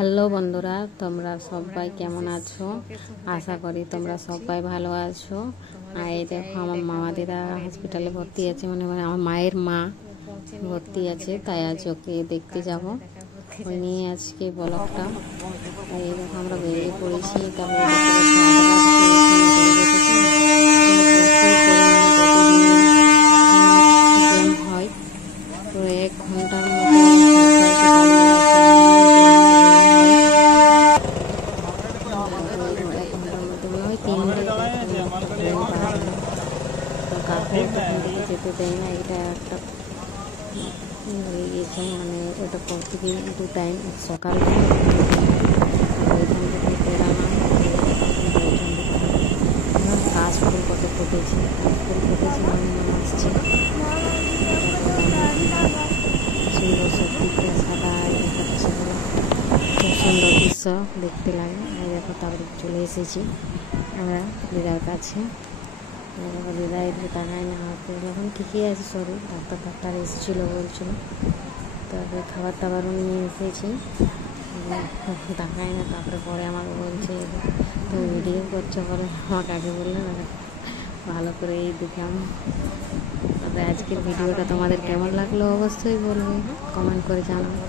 Hello বন্ধুরা, তোমরা সবাই কেমন আছো? আশা করি তোমরা সবাই ভালো আছো। আর এই দেখো, আমার মামাদিরা হসপিটালে ভর্তি আছে, মানে আমার মায়ের মা ভর্তি আছে, তাই আজ ওকে দেখতে যাব। ওই নিয়ে আজকে ব্লগটা। এই দেখো, আমরা বেরিয়ে পড়েছি। তারপরে জ্যাম হয়, তো 1 ঘন্টার মতো যেতে দেয় না। এটা একটা হয়ে গিয়েছে, মানে এটা প্রতিদিন 2 টাইম, সকাল ওইখান থেকে বেরালাম। কাজ ফুল কত ফুটেছে, ফুল ফুটেছে, মানে আসছে সুন্দর, সব দিকটা সাদা, সেগুলো খুব সুন্দর দৃশ্য দেখতে লাগে। এই দেখো, তারপরে চলে এসেছি আমরা দিদার কাছে। দিদা এদিকে তাকায় না, হাতে যখন ঠিকই আছে শরীর। ডাক্তার এসেছিলো, বলছিল। তারপরে খাবার টাবারও নিয়ে এসেছি, তাকায় না। তারপরে পরে আমাকে বলছে, তুমি ভিডিও করছো বলে আমাকে আগে বললে না, ভালো করে এই দেখলাম। তবে আজকের ভিডিওটা তোমাদের কেমন লাগলো অবশ্যই বলবে, কমেন্ট করে জানাবে।